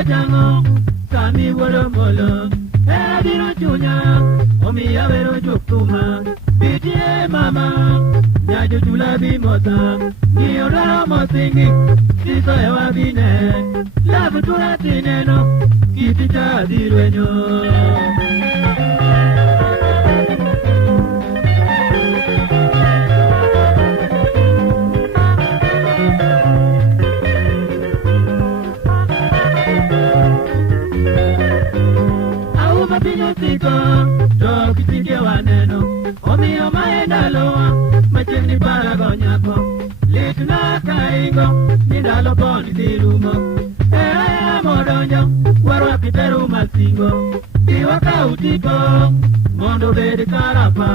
wajango Kami wolo molo Era biro chunya Omi ya vero chukuma Bitie mama Nyajo chula bimota Niyoraro mosingi Siso ewa bine Lafu tulatineno Kiti cha dirwenyo Kitike waneno Omiyo maenda loa Machemni para gonyako Litna kaingo Nindalo poni kirumo Eaya modonyo Warwa kiteru masingo Iwa kautiko Mondo bedi karapa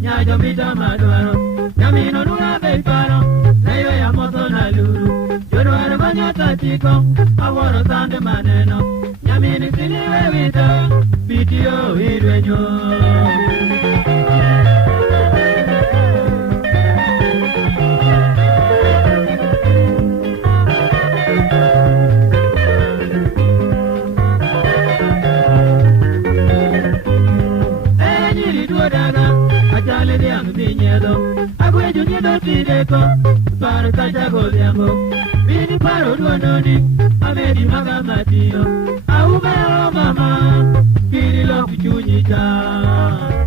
Nyajo mita madwaro Nyamino nuna beiparo Nayo ya moto na luru Jodoaro banyota chiko Aworo sande maneno Nyamini siniwe wita Bitio hidwenyo Agwejo nyedo tideko Paro kacha goliambo Bini paro duononi Amedi maga matio Aumeo mama Kiri lo kuchunyi cha